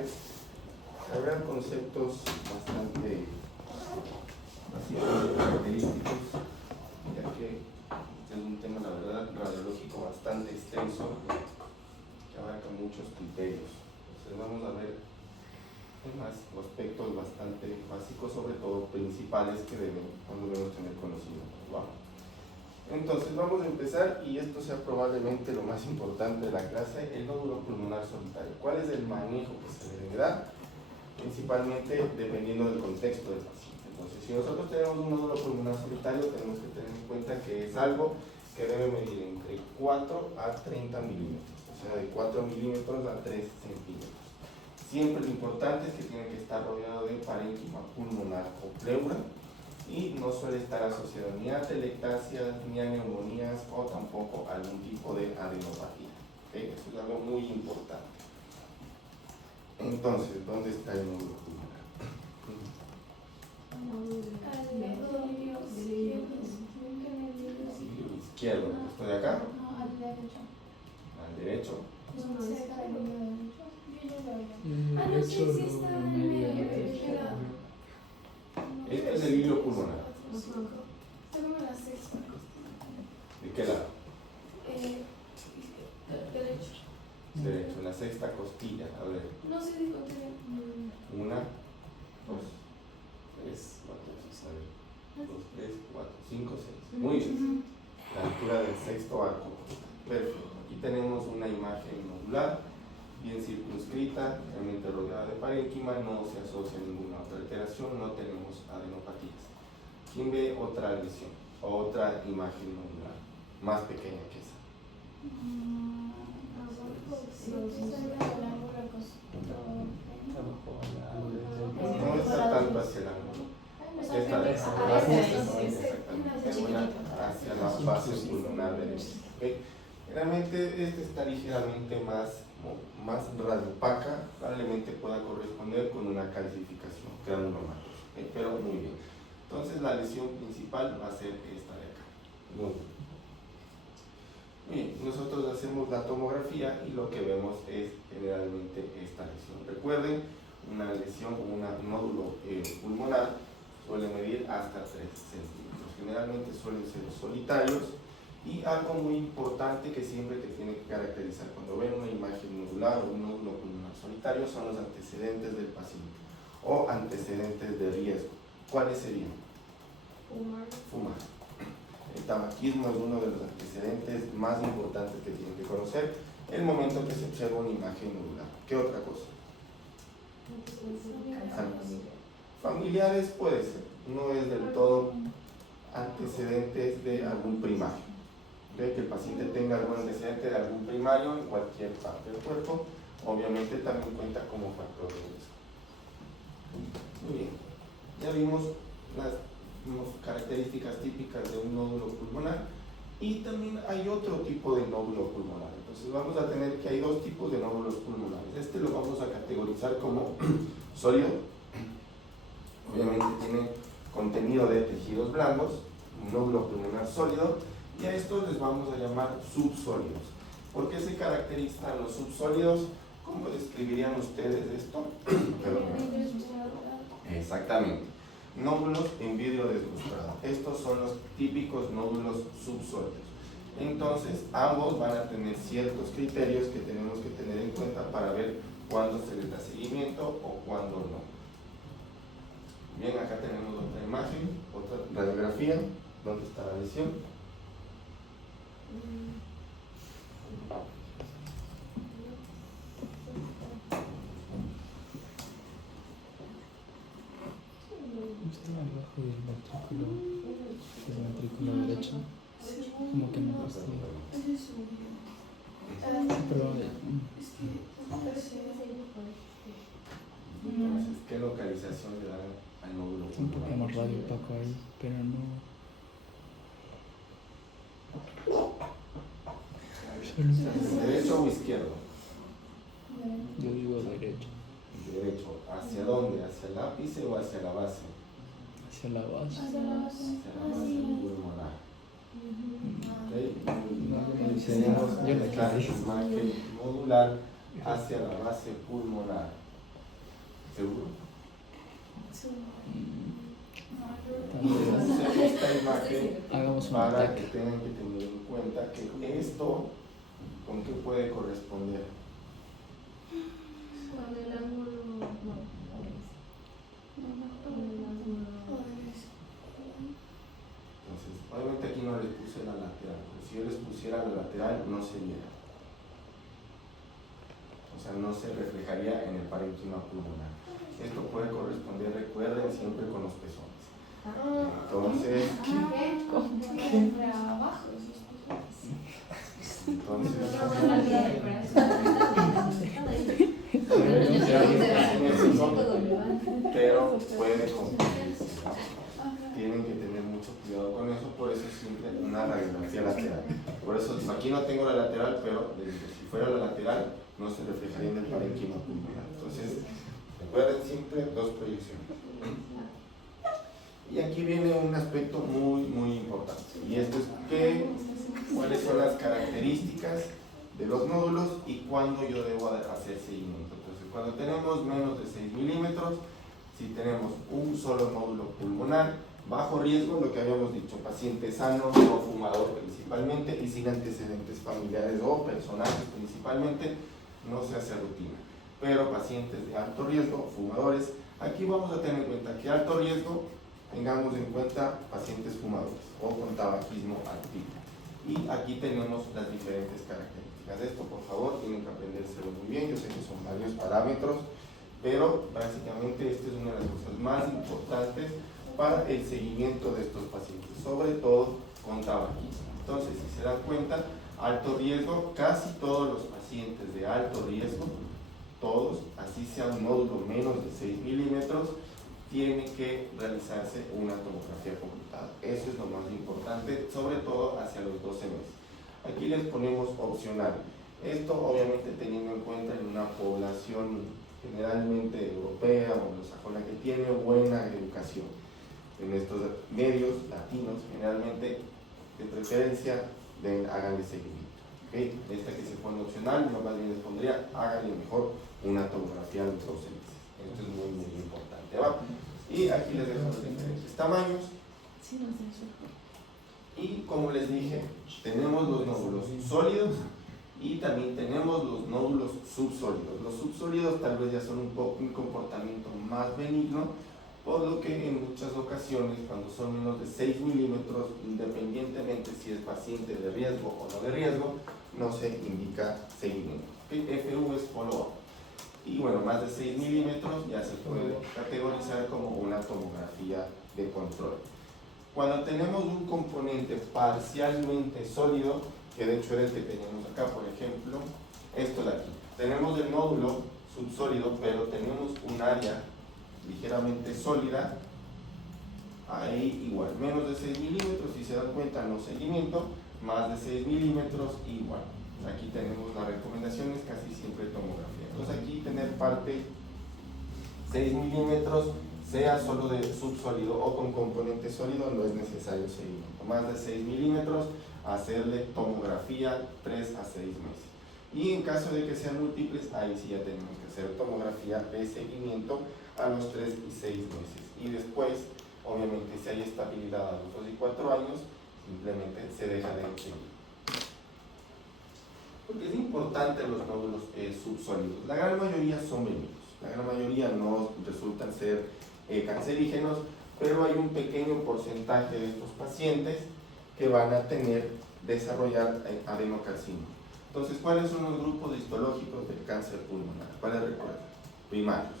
pulmonares, habrán conceptos bastante básicos y característicos, ya que este es un tema, la verdad, radiológico bastante extenso, que abarca muchos criterios. Entonces vamos a ver temas o aspectos bastante básicos, sobre todo principales, que debemos tener conocimiento. ¿Va? Entonces vamos a empezar, y esto sea probablemente lo más importante de la clase, el nódulo pulmonar solitario. ¿Cuál es el manejo que se le debe dar? Principalmente dependiendo del contexto del paciente. Entonces, si nosotros tenemos un nódulo pulmonar solitario, tenemos que tener en cuenta que es algo que debe medir entre 4 a 30 milímetros, o sea, de 4 milímetros a 3 centímetros. Siempre lo importante es que tiene que estar rodeado de parénquima pulmonar o pleura, y no suele estar asociado ni a telectasias, ni a neumonías, o tampoco a algún tipo de adenopatía. ¿Okay? Eso es algo muy importante. Entonces, ¿dónde está el nódulo pulmonar? Izquierdo. ¿Esto de acá? Al derecho. Este es el hilo pulmonar. ¿De qué lado? Derecho, en la sexta costilla. A ver. No sé si 1, 2, 3, 4, 2, 3, 4, 5, 6. Muy bien. La altura del sexto arco. Perfecto. Aquí tenemos una imagen nodular, bien circunscrita, realmente rodeada de parénquima, no se asocia a ninguna otra alteración, no tenemos adenopatías. ¿Quién ve otra lesión? Otra imagen nodular, más pequeña que esa. No está tanto hacia el ángulo. Esta es una hacia la base pulmonar derecha. ¿Okay? Realmente esta está ligeramente más radiopaca, probablemente pueda corresponder con una calcificación granulomatosa. ¿Okay? Pero muy bien. Entonces la lesión principal va a ser esta de acá. Muy bien. Nosotros hacemos la tomografía y lo que vemos es generalmente esta lesión. Recuerden, una lesión o un nódulo pulmonar suele medir hasta 3 centímetros. Generalmente suelen ser solitarios, y algo muy importante que siempre te tiene que caracterizar cuando ven una imagen nodular o un nódulo pulmonar solitario son los antecedentes del paciente o antecedentes de riesgo. ¿Cuáles serían? Fumar. El tabaquismo es uno de los antecedentes más importantes que tienen que conocer el momento que se observa una imagen nodular. ¿Qué otra cosa? Familiares puede ser, no es del todo antecedentes de algún primario. ¿Ve? Que el paciente tenga algún antecedente de algún primario en cualquier parte del cuerpo, obviamente también cuenta como factor de riesgo. Muy bien, ya vimos las características típicas de un nódulo pulmonar, y también hay otro tipo de nódulo pulmonar. Entonces vamos a tener que hay dos tipos de nódulos pulmonares. Este lo vamos a categorizar como sólido, obviamente tiene contenido de tejidos blandos, un nódulo pulmonar sólido, y a estos les vamos a llamar subsólidos. ¿Por qué se caracterizan los subsólidos? ¿Cómo describirían ustedes esto? Exactamente. Nódulos en vidrio deslustrado. Estos son los típicos nódulos subsólidos. Entonces, ambos van a tener ciertos criterios que tenemos que tener en cuenta para ver cuándo se les da seguimiento o cuándo no. Bien, acá tenemos otra imagen, otra radiografía. ¿Dónde está la lesión? Está abajo del ventrículo derecho, como que no está. Perdón. Entonces, ¿qué localización le dan al nódulo Un poco pulmonar? más radiopaco ahí, pero no. ¿Derecho o izquierdo? Yo digo derecho. Derecho. ¿Hacia dónde? ¿Hacia el ápice o hacia la base? Hacia la base. Hacia la base pulmonar. ¿Okay? No, dice Tenemos nada. Yo le la quedé. imagen nodular hacia la base pulmonar. Es un para ataque. que tengan que tener en cuenta que esto, ¿con qué puede corresponder? Con el ángulo, no, con el ángulo. Entonces, obviamente aquí no les puse la lateral, porque si yo les pusiera la lateral no se viera. O sea, no se reflejaría en el parénquima pulmonar. Esto puede corresponder, recuerden, siempre con los pezones. Entonces, pero puede confundirse. Tienen que tener mucho cuidado con eso, por eso siempre una radiografía lateral. Por eso aquí no tengo la lateral, pero si fuera la lateral no se reflejaría en el parénquima pulmonar. Entonces, recuerden siempre dos proyecciones. Y aquí viene un aspecto muy, muy importante. Y esto es cuáles son las características de los nódulos y cuándo yo debo hacer seguimiento. Entonces, cuando tenemos menos de 6 milímetros, si tenemos un solo nódulo pulmonar, bajo riesgo, lo que habíamos dicho, paciente sano, no fumador principalmente y sin antecedentes familiares o personales principalmente, no se hace rutina. Pero pacientes de alto riesgo, fumadores, aquí vamos a tener en cuenta que alto riesgo, tengamos en cuenta pacientes fumadores o con tabaquismo activo. Y aquí tenemos las diferentes características de esto, por favor, tienen que aprendérselo muy bien. Yo sé que son varios parámetros, pero básicamente esta es una de las cosas más importantes para el seguimiento de estos pacientes, sobre todo con tabaquismo. Entonces, si se dan cuenta, alto riesgo, casi todos los pacientes de alto riesgo, todos, así sea un nódulo menos de 6 milímetros, tiene que realizarse una tomografía computada. Eso es lo más importante, sobre todo hacia los 12 meses. Aquí les ponemos opcional. Esto obviamente teniendo en cuenta en una población generalmente europea o anglosajona que tiene buena educación. En estos medios latinos generalmente de preferencia háganle seguimiento. ¿Okay? Esta que se pone opcional, yo más bien les pondría háganle mejor una tomografía a los 12 meses. Esto es muy, muy importante. ¿Va? Y aquí les dejo los diferentes tamaños. Y como les dije, tenemos los nódulos sólidos y también tenemos los nódulos subsólidos. Los subsólidos tal vez ya son un comportamiento más benigno, por lo que en muchas ocasiones, cuando son menos de 6 milímetros, independientemente si es paciente de riesgo o no de riesgo, no se indica seguimiento. FU es follow-up. Y bueno, más de 6 milímetros ya se puede categorizar como una tomografía de control. Cuando tenemos un componente parcialmente sólido, que de hecho era el que teníamos acá, por ejemplo, esto de aquí. Tenemos el nódulo subsólido, pero tenemos un área ligeramente sólida, ahí igual, menos de 6 milímetros, si se dan cuenta, no seguimiento, más de 6 milímetros, igual. Aquí tenemos las recomendaciones, casi siempre tomografía. Entonces aquí tener parte 6 milímetros, sea solo de subsólido o con componente sólido, no es necesario seguimiento. Más de 6 milímetros, hacerle tomografía 3 a 6 meses. Y en caso de que sean múltiples, ahí sí ya tenemos que hacer tomografía de seguimiento a los 3 y 6 meses. Y después, obviamente, si hay estabilidad a los 2 y 4 años, simplemente se deja de seguir. Porque es importante los nódulos subsólidos. La gran mayoría son benignos. La gran mayoría no resultan ser cancerígenos, pero hay un pequeño porcentaje de estos pacientes que van a desarrollar adenocarcinoma. Entonces, ¿cuáles son los grupos histológicos del cáncer pulmonar? ¿Cuáles recuerdan? Primarios.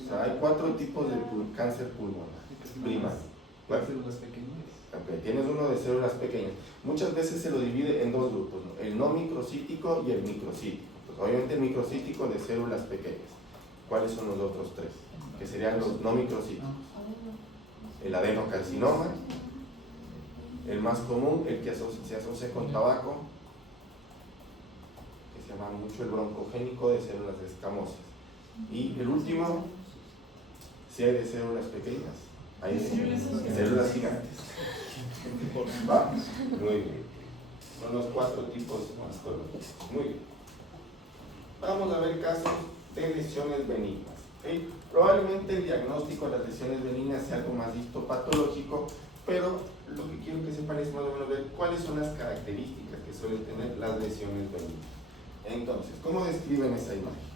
O sea, hay 4 tipos de cáncer pulmonar. Primario. ¿Cuáles células pequeñas? Okay, tienes uno de células pequeñas. Muchas veces se lo divide en dos grupos, ¿no? El no microcítico y el microcítico. Pues obviamente el microcítico de células pequeñas. ¿Cuáles son los otros 3? Que serían los no microcíticos. El adenocarcinoma, el más común, el que se asocia con tabaco, que se llama mucho el broncogénico de células escamosas. Y el último, si hay de células pequeñas, hay de células gigantes. Va, muy bien. Son los 4 tipos histológicos. Muy bien. Vamos a ver casos de lesiones benignas. ¿Ok? Probablemente el diagnóstico de las lesiones benignas sea algo más histopatológico, pero lo que quiero que sepan es más o menos ver cuáles son las características que suelen tener las lesiones benignas. Entonces, ¿cómo describen esa imagen?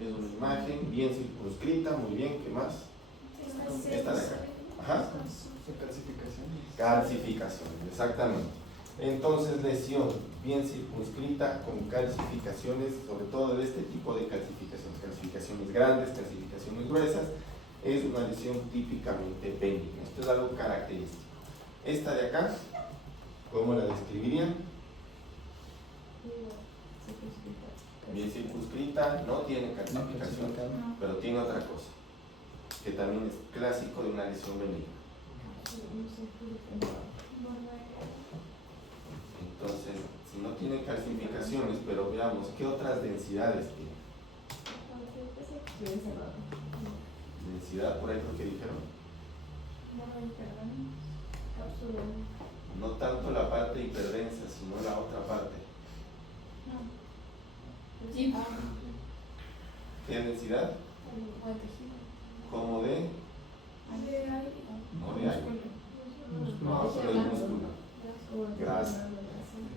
Es una imagen bien circunscrita, muy bien, ¿qué más? Esta de acá. Ajá. Son calcificaciones. Calcificaciones, exactamente. Entonces, lesión bien circunscrita con calcificaciones, sobre todo de este tipo de calcificaciones, calcificaciones grandes, calcificaciones gruesas, es una lesión típicamente benigna. Esto es algo característico. Esta de acá, ¿cómo la describirían? Bien circunscrita, no tiene calcificación, pero tiene otra cosa, que también es clásico de una lesión benigna. Entonces, si no tiene calcificaciones, pero veamos qué otras densidades tiene. Densidad, por ahí lo que dijeron. No tanto la parte hiperdensa, sino la otra parte. ¿Qué densidad? Como de, no de aire, no, solo de músculo, grasa.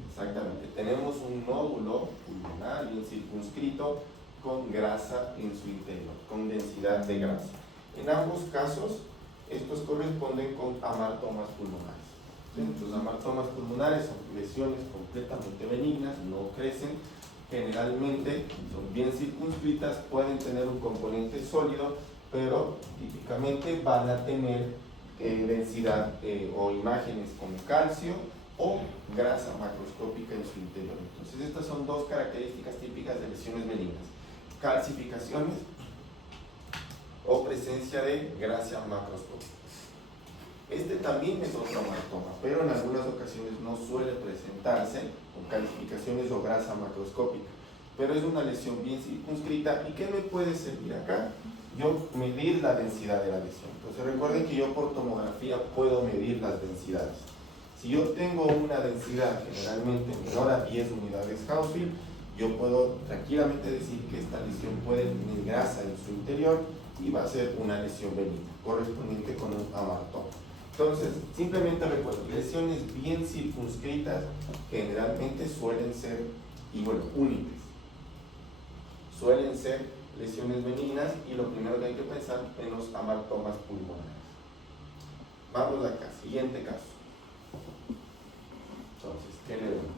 Exactamente, tenemos un nódulo pulmonar bien circunscrito con grasa en su interior, con densidad de grasa. En ambos casos, estos corresponden con amartomas pulmonares. ¿Sí? Los amartomas pulmonares son lesiones completamente benignas, no crecen, generalmente son bien circunscritas, pueden tener un componente sólido, pero típicamente van a tener densidad o imágenes con calcio o grasa macroscópica en su interior. Entonces estas son dos características típicas de lesiones benignas: calcificaciones o presencia de grasa macroscópica. Este también es otro amartoma, pero en algunas ocasiones no suele presentarse con calcificaciones o grasa macroscópica, pero es una lesión bien circunscrita. ¿Y qué me puede servir acá? Yo medir la densidad de la lesión. Entonces recuerden que yo por tomografía puedo medir las densidades. Si yo tengo una densidad generalmente menor a 10 unidades Hounsfield, yo puedo tranquilamente decir que esta lesión puede tener grasa en su interior y va a ser una lesión benigna, correspondiente con un amartoma. Entonces, simplemente recuerdo, lesiones bien circunscritas generalmente suelen ser, y bueno, únicas. Suelen ser lesiones benignas y lo primero que hay que pensar en los amartomas pulmonares. Vamos acá, siguiente caso. Entonces, ¿qué le vemos?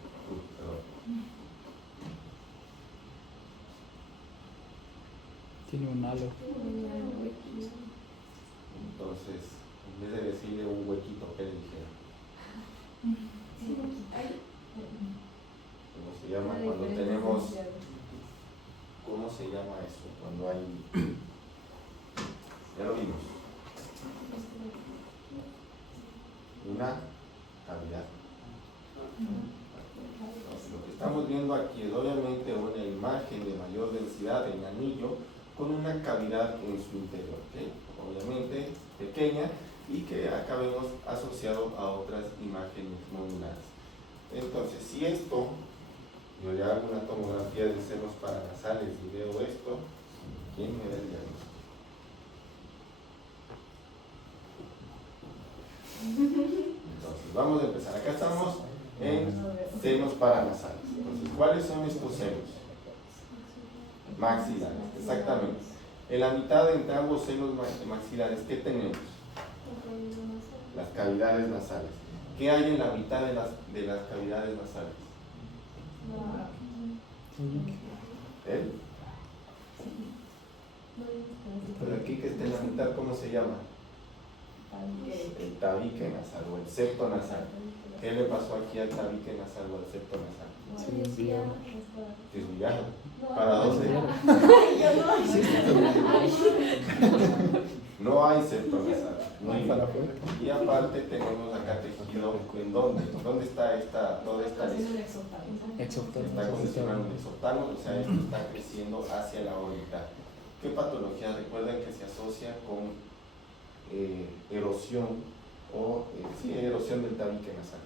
Tiene un halo. Entonces, en vez de decirle un huequito, ¿qué le dijera? ¿Cómo se llama cuando tenemos? ¿Cómo se llama eso? Cuando hay... Ya lo vimos. Una cavidad. Lo que estamos viendo aquí es obviamente una imagen de mayor densidad en anillo con una cavidad en su interior, ¿okay? Obviamente pequeña, y que acá vemos asociado a otras imágenes nodulares. Entonces, si esto, yo le hago una tomografía de senos paranasales y veo esto, ¿quién me da el diagnóstico? Entonces, vamos a empezar. Acá estamos en senos paranasales. Entonces, ¿cuáles son estos senos? Maxilares, exactamente. En la mitad entre ambos senos maxilares, ¿qué tenemos? Las cavidades nasales. ¿Qué hay en la mitad de las cavidades nasales? ¿El? Pero aquí que está en la mitad, ¿cómo se llama? El tabique nasal o el septo nasal. ¿Qué le pasó aquí al tabique nasal o al septo nasal? Sí, bien. Desviado. ¿Para dónde? No hay septo nasal. Muy para afuera. Y aparte tenemos acá tejido. ¿En dónde? ¿Dónde está toda esta lesión? Está condicionando un exoptálamo, o sea, esto está creciendo hacia la órbita. ¿Qué patología? Recuerden que se asocia con erosión o erosión del tabique nasal.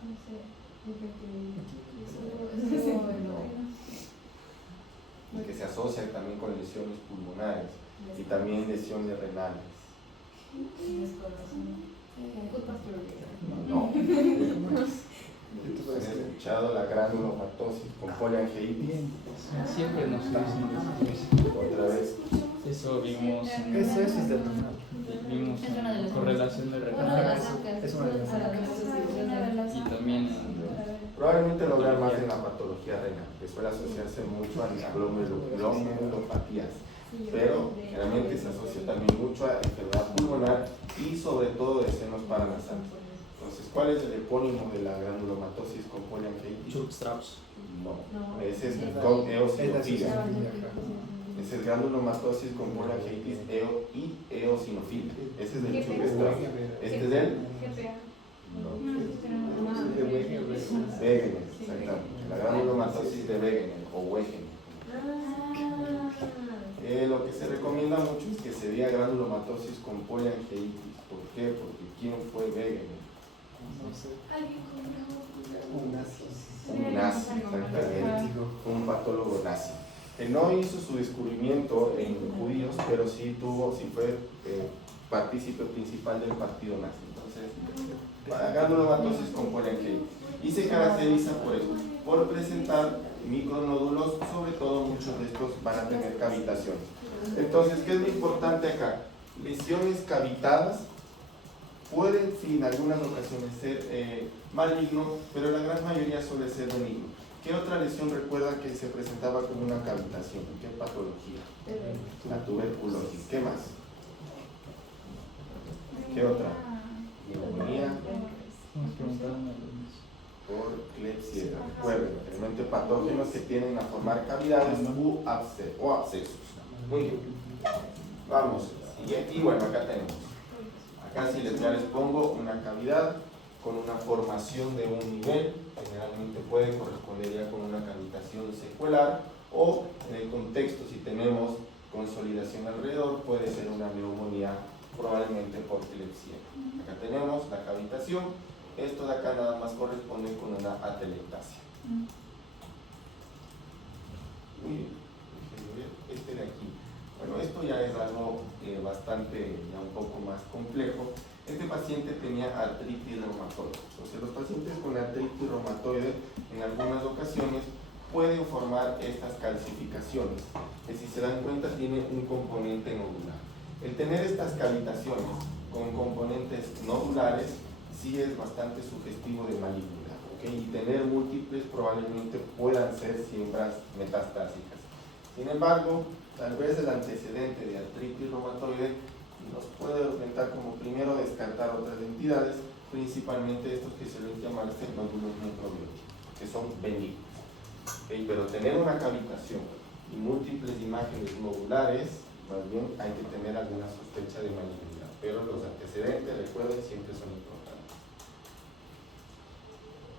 Y que se asocia asocia también con lesiones pulmonares y también lesiones renales. No. ¿Han escuchado la granulomatosis con poliangiitis? Bien, siempre nos dicen Otra vez. eso vimos en, Eso es del renal. vimos Es una de en las correlación de Una de renal las Es una de las- y también en Probablemente lo vean más en la patología renal, que suele asociarse mucho a glomerulopatías, pero generalmente se asocia también mucho a enfermedad pulmonar y sobre todo de senos paranasales. Entonces, ¿cuál es el epónimo de la granulomatosis con poliangiitis? Church-Strauss. No, No. ese es Es la- eosinofilia. Es Ese es granulomatosis con poliangiitis y eosinofilia. Ese es del Church-Strauss. Este es del Wegener, exactamente. La granulomatosis de Wegener o Wegener. Lo que se recomienda mucho es que se diga granulomatosis con poliangiitis. ¿Por qué? Porque ¿quién fue Wegener? No sé. Un Un nazi. Un nazi, exactamente. Un patólogo nazi. Que no hizo su descubrimiento en judíos, pero sí fue partícipe principal del partido nazi. Entonces, granulomatosis con poliangiitis. Y se caracteriza por eso, por presentar micronódulos, sobre todo muchos de estos van a tener cavitaciones. Entonces, ¿qué es lo importante acá? Lesiones cavitadas pueden, sí, en algunas ocasiones ser maligno, pero la gran mayoría suele ser benigno. ¿Qué otra lesión recuerda que se presentaba como una cavitación? ¿Qué patología? La tuberculosis. ¿Qué más? ¿Qué otra? Neumonía Nos preguntaron algunos. por Klebsiella. Recuerden, realmente patógenos que tienden a formar cavidades o abscesos. Muy bien. Vamos. Siguiente. Y bueno, acá tenemos. Acá si ya les pongo una cavidad con una formación de un nivel, generalmente puede corresponder ya con una cavitación secuelar, o en el contexto, si tenemos consolidación alrededor, puede ser una neumonía, probablemente por Klebsiella. Acá tenemos la cavitación. Esto de acá nada más corresponde con una atelectasia. Muy bien. Déjenme ver este de aquí. Bueno, esto ya es algo bastante, ya un poco más complejo. Este paciente tenía artritis reumatoide. Entonces, los pacientes con artritis reumatoide en algunas ocasiones pueden formar estas calcificaciones, que si se dan cuenta tienen un componente nodular. El tener estas cavitaciones con componentes nodulares sí es bastante sugestivo de malignidad, ¿okay? Y tener múltiples probablemente puedan ser siembras metastásicas. Sin embargo, tal vez el antecedente de artritis reumatoide nos puede orientar como primero descartar otras entidades, principalmente estos que se suelen llamarse nódulos microbióticos, que son benignos. ¿Okay? Pero tener una cavitación y múltiples imágenes nodulares, más bien hay que tener alguna sospecha de malignidad, pero los antecedentes, recuerden, siempre son importantes.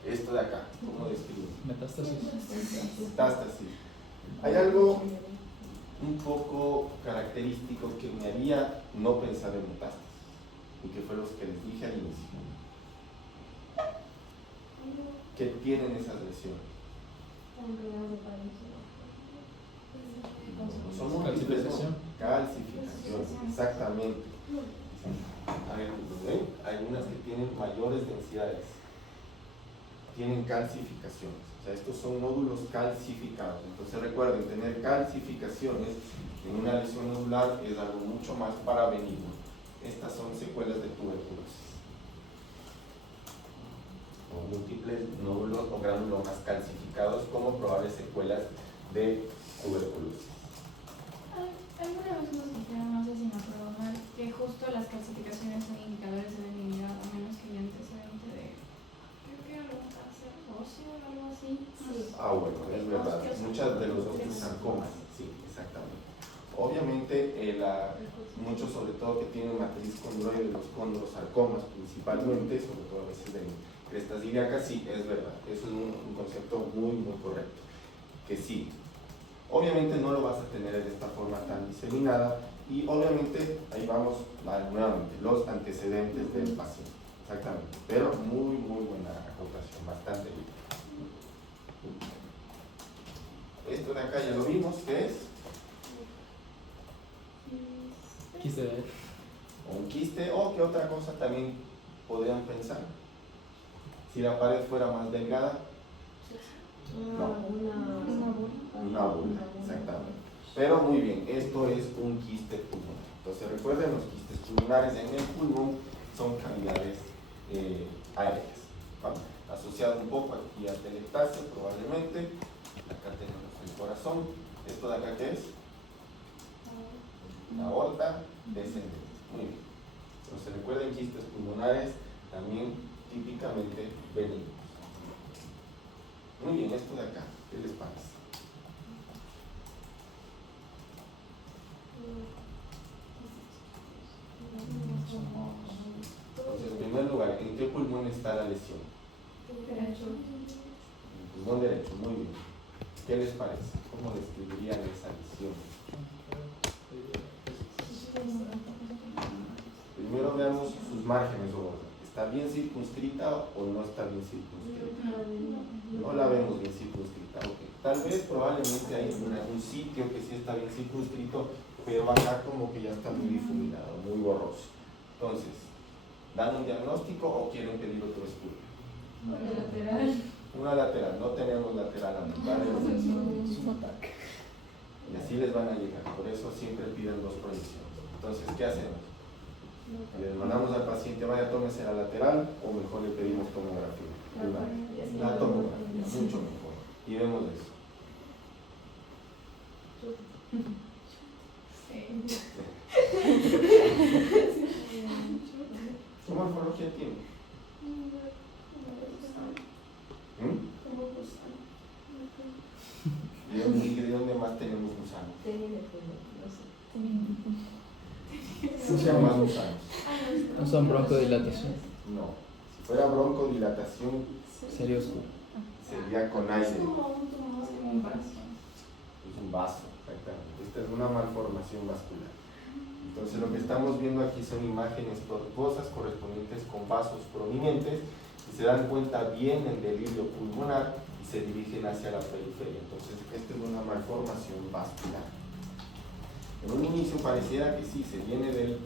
Esto de acá, ¿cómo describimos? Metástasis. Metástasis. Hay algo un poco característico que me haría no pensar en metástasis, y que fue lo que les dije al inicio. ¿Qué tienen esas lesiones? Son múltiples, ¿no? Calcificación, exactamente. A ver, ¿ven? Hay unas que tienen mayores densidades, tienen calcificaciones. O sea, estos son nódulos calcificados. Entonces recuerden, tener calcificaciones en una lesión nodular es algo mucho más parabenigno. Estas son secuelas de tuberculosis. O múltiples nódulos o granulomas calcificados como probables secuelas de tuberculosis. Alguna vez nos dijeron, no sé si me acuerdo mal, que justo las calcificaciones son indicadores de benignidad, a menos que haya antecedente de, creo que era algún cáncer óseo o algo así. Ah, bueno, es verdad. Muchas de los osteosarcomas, sí, exactamente. Obviamente, muchos, sobre todo que tienen matriz condroide, los condrosarcomas principalmente, sobre todo a veces de crestas ilíacas, sí, es verdad. Eso es un concepto muy, muy correcto. Que sí, obviamente no lo vas a tener de esta forma tan diseminada, y obviamente, ahí vamos nuevamente, los antecedentes del paciente. Exactamente. Pero muy, muy buena acotación, bastante bien. Esto de acá ya lo vimos, que es quiste de O un quiste, o qué otra cosa también podrían pensar. Si la pared fuera más delgada, una bula, exactamente. Pero muy bien, esto es un quiste pulmonar. Entonces recuerden, los quistes pulmonares en el pulmón son cavidades aéreas, ¿va? Asociado un poco aquí al telectasio probablemente. Acá tenemos el corazón. ¿Esto de acá qué es? La aorta descendente. Muy bien. Entonces recuerden, quistes pulmonares también típicamente benignos. Muy bien, esto de acá, ¿qué les parece? Entonces, en primer lugar, ¿en qué pulmón está la lesión? Derecho. En el pulmón derecho, muy bien. ¿Qué les parece? ¿Cómo describirían esa lesión? Primero veamos sus márgenes, o ¿está bien circunscrita o no está bien circunscrita? No la vemos bien circunscrita, ok. Tal vez probablemente hay un sitio que sí está bien circunscrito, pero acá como que ya está muy difuminado, muy borroso. Entonces, ¿dan un diagnóstico o quieren pedir otro estudio? Una lateral, no tenemos lateral ambiental. Y así les van a llegar, por eso siempre piden dos proyecciones. Entonces, ¿qué hacemos? ¿Le mandamos al paciente, vaya, tómese la lateral, o mejor le pedimos tomografía? La tomografía, mucho mejor. Y vemos eso. ¿Qué morfología tiene? ¿Y de dónde más tenemos gusanos? No Se llaman gusanos. No son broncodilatación. No. Si fuera broncodilatación, Sería oscuro. sería con aire. Es como un brazo. Es un vaso, exactamente. Esta es una malformación vascular. Entonces lo que estamos viendo aquí son imágenes tortuosas correspondientes con vasos prominentes y se dan cuenta bien el delirio pulmonar y se dirigen hacia la periferia. Entonces esta es una malformación vascular. En un inicio pareciera que sí, se viene del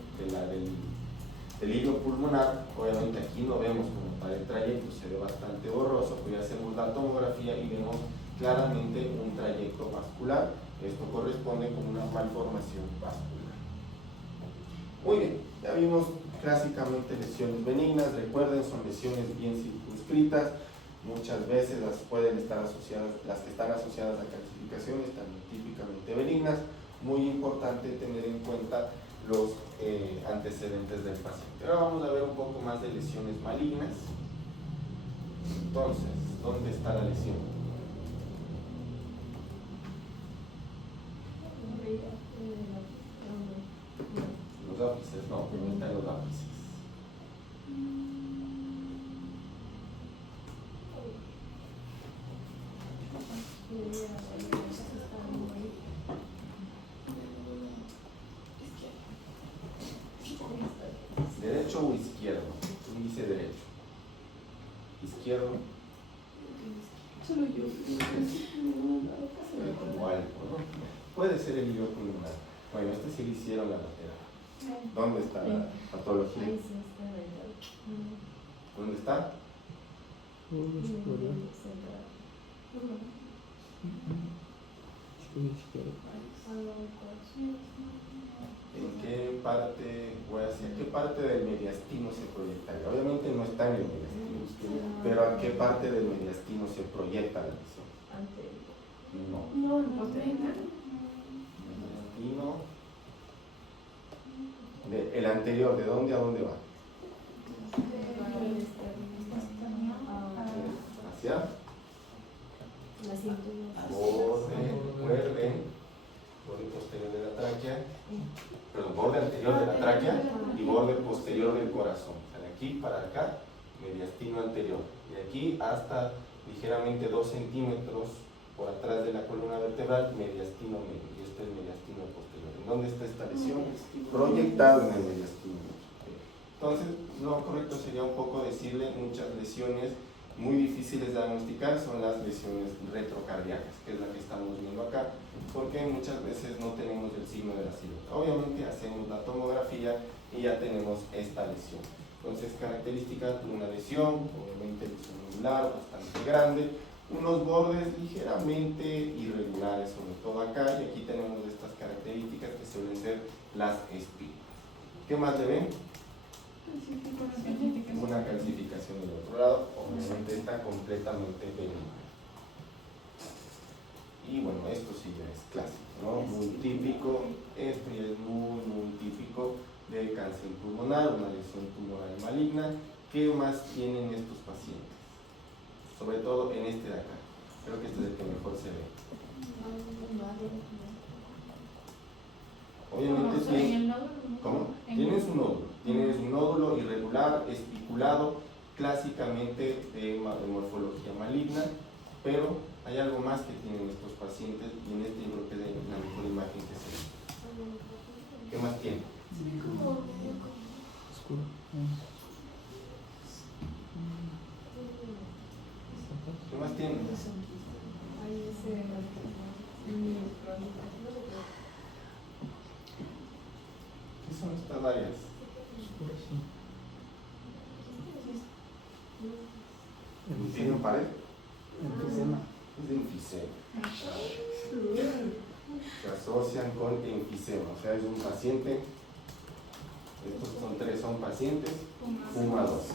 delirio pulmonar. Obviamente aquí no vemos como para el trayecto, se ve bastante borroso, pues hacemos la tomografía y vemos claramente un trayecto vascular. Esto corresponde con una malformación vascular. Muy bien, ya vimos clásicamente lesiones benignas. Recuerden, son lesiones bien circunscritas. Muchas veces las pueden estar asociadas, las que están asociadas a calcificaciones, también típicamente benignas. Muy importante tener en cuenta los antecedentes del paciente. Ahora vamos a ver un poco más de lesiones malignas. Entonces, ¿dónde está la lesión? Los ápices, no, no están los ápices. ¿Derecho o izquierdo? ¿Quién dice derecho? ¿Izquierdo? Solo yo. Como algo, ¿no? Puede ser el hilo pulmonar. Bueno, este sí le hicieron la lateral. ¿Dónde está la patología? ¿Dónde está? ¿En qué parte, o hacia qué parte del mediastino se proyectaría? Obviamente no está en el mediastino, pero ¿a qué parte del mediastino se proyecta la lesión? No. Mediastino. El anterior, ¿de dónde a dónde va? Hacia borde posterior de la tráquea, perdón, borde anterior de la tráquea y borde posterior del corazón. O sea, de aquí para acá, mediastino anterior. De aquí hasta ligeramente 2 centímetros por atrás de la columna vertebral, mediastino medio. Y este es el mediastino posterior. ¿En dónde está esta lesión? Proyectado en el mediastino medio. Entonces, lo correcto sería un poco decirle muchas lesiones muy difíciles de diagnosticar son las lesiones retrocardíacas, que es la que estamos viendo acá, porque muchas veces no tenemos el signo de la silueta. Obviamente hacemos la tomografía y ya tenemos esta lesión. Entonces, características de una lesión, obviamente lesión nodular bastante grande, unos bordes ligeramente irregulares, sobre todo acá, y aquí tenemos estas características que suelen ser las espinas. ¿Qué más le ven? Una calcificación del otro lado, obviamente está completamente benigna. Y bueno, esto sí ya es clásico, ¿no? Muy típico, esto ya es muy típico de cáncer pulmonar, una lesión tumoral maligna. ¿Qué más tienen estos pacientes? Sobre todo en este de acá, creo que este es el que mejor se ve. Obviamente tienes un nódulo irregular, espiculado, clásicamente de morfología maligna, pero hay algo más que tienen estos pacientes y en este yo creo que es la mejor imagen que se ve. ¿Qué más tiene? Oscuro. ¿Qué más tiene? ¿Qué son estas áreas? Oscuro, sí. ¿Tienen pared? Enfisema. Es de enfisema. Se asocian con enfisema, o sea, es un paciente, estos son pacientes fumadores.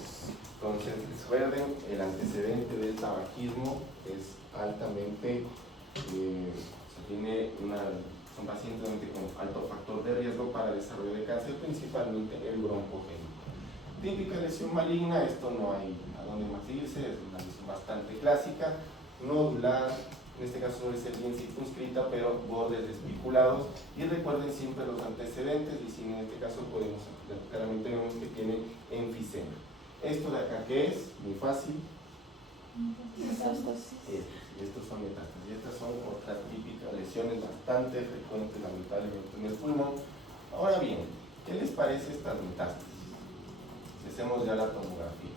Entonces, recuerden, el antecedente del tabaquismo es altamente, son pacientes con alto factor de riesgo para el desarrollo de cáncer, principalmente el broncogénico. Típica lesión maligna, esto no hay a dónde más irse, es una lesión bastante clásica, nodular, en este caso suele ser bien circunscrita, pero bordes espiculados, y recuerden siempre los antecedentes, y si en este caso podemos, claramente vemos que tiene enfisema. Esto de acá, ¿qué es? Muy fácil. Estos son metástasis, y estas son otras típicas lesiones bastante frecuentes, lamentablemente, en el pulmón. Ahora bien, ¿qué les parece estas metástasis? Si hacemos ya la tomografía.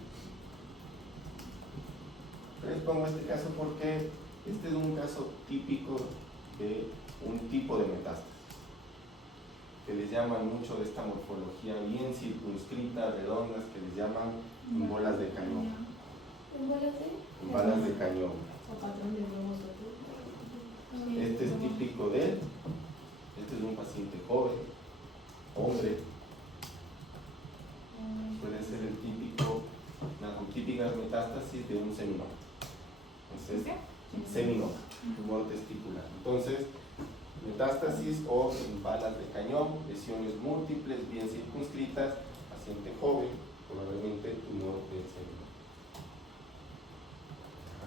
Les pongo este caso porque este es un caso típico de un tipo de metástasis que les llaman mucho de esta morfología bien circunscrita, redondas, que les llaman bolas de cañón. Balas de cañón. Este es típico de él. Este es un paciente joven, hombre. Puede ser el típico, las típicas metástasis de un seminoma. Entonces, seminoma, tumor testicular. Entonces, metástasis o balas de cañón, lesiones múltiples, bien circunscritas, paciente joven, probablemente tumor del seminoma.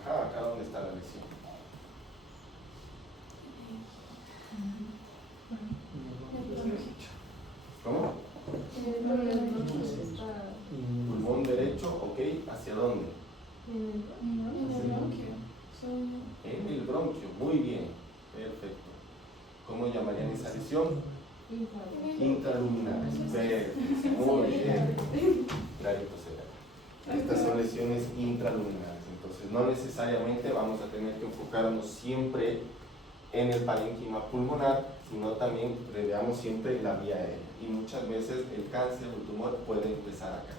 Ajá, acá donde está la lesión. ¿Cómo? Pulmón derecho, ok, ¿hacia dónde? En el bronquio, muy bien, perfecto. ¿Cómo llamarían esa lesión? Intraluminal, perfecto, muy bien. Clarito será. Estas son lesiones intraluminales, entonces no necesariamente vamos a tener que enfocarnos siempre en el parénquima pulmonar, sino también veamos siempre la vía aérea. Y muchas veces el cáncer o el tumor puede empezar acá.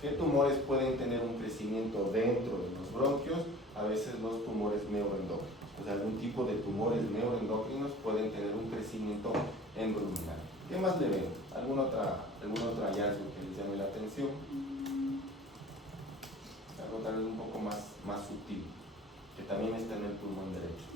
¿Qué tumores pueden tener un crecimiento dentro de los bronquios? A veces los tumores neuroendocrinos. O sea, algún tipo de tumores neuroendocrinos pueden tener un crecimiento endoluminal. ¿Qué más le ven? ¿Algún otro hallazgo que les llame la atención? Algo tal vez un poco más sutil, que también está en el pulmón derecho.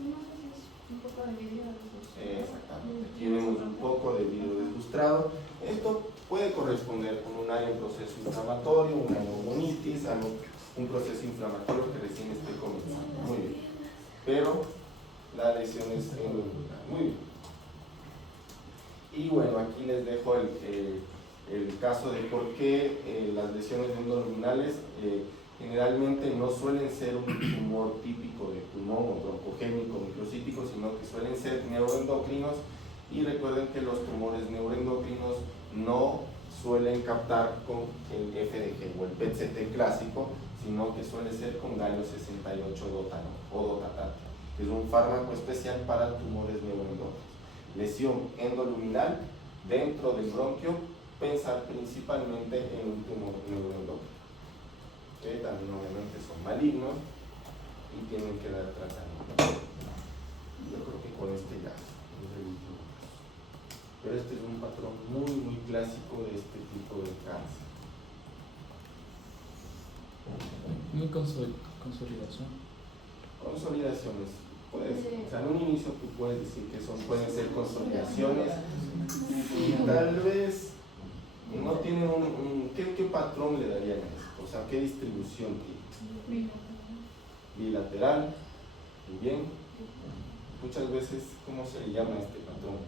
Exactamente. Aquí vemos un poco de vidrio deslustrado. Esto puede corresponder con un área en proceso inflamatorio, una neumonitis, un proceso inflamatorio que recién esté comenzando. Muy bien. Pero la lesión es endoluminal. Muy bien. Y bueno, aquí les dejo el caso de por qué las lesiones endoluminales generalmente no suelen ser un tumor típico de pulmón o broncogénico microcítico, sino que suelen ser neuroendocrinos, y recuerden que los tumores neuroendocrinos no suelen captar con el FDG o el PET-CT clásico, sino que suele ser con galio 68 o dotatate, que es un fármaco especial para tumores neuroendógenos. Lesión endoluminal dentro del bronquio, pensar principalmente en un tumor neuroendógeno, que también obviamente son malignos y tienen que dar tratamiento. Yo creo que con este ya es el último caso. Pero este es un patrón muy clásico de este tipo de cáncer. Muy consolidación. Consolidaciones, o sea, en un inicio tú puedes decir que pueden ser consolidaciones y tal vez no tienen ¿qué patrón le darían a esto? O sea, ¿qué distribución tiene? Bilateral, muy bien. Muchas veces, ¿cómo se le llama este patrón?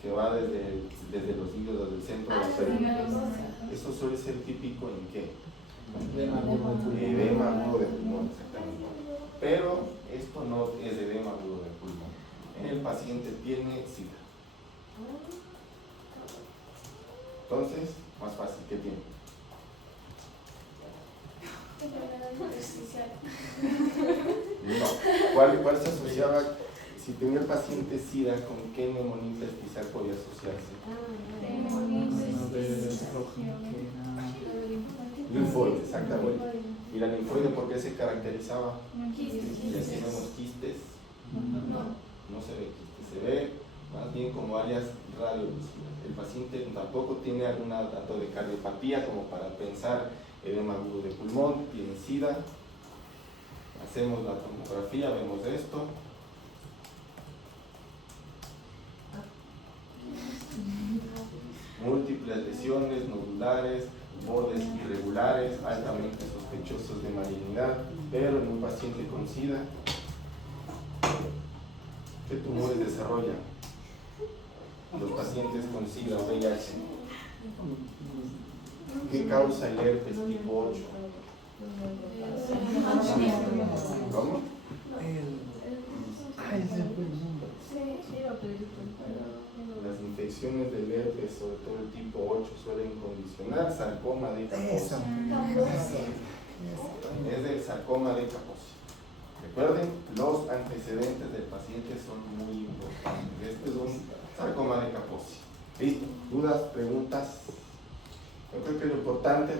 Que va desde los hígados del centro de la periferia. Eso suele ser típico en qué? Edema agudo de pulmón, exactamente. Pero esto no es edema agudo de pulmón. El paciente tiene SIDA. Entonces, más fácil, ¿qué tiene? No. ¿Cuál se asociaba? Si tenía el paciente SIDA, ¿con qué neumonía intersticial podía asociarse? Linfoide, exactamente. ¿Y la linfoide por qué se caracterizaba? Y así vemos quistes. No se ve quistes, se ve más bien como áreas radiolúcidas. El paciente tampoco tiene algún dato de cardiopatía como para pensar edema agudo de pulmón, tiene SIDA. Hacemos la tomografía, vemos esto. Múltiples lesiones nodulares, bordes irregulares, altamente sospechosos de malignidad, pero en un paciente con SIDA, ¿qué tumores desarrollan los pacientes con SIDA o VIH? ¿Qué causa el herpes tipo 8? ¿Cómo? Las infecciones del herpes, sobre todo el tipo 8, suelen condicionar sarcoma de Kaposi. Es del sarcoma de Kaposi. Recuerden, los antecedentes del paciente son muy importantes. Este es un sarcoma de Kaposi. ¿Listo? ¿Dudas? ¿Preguntas? Yo creo que lo importante es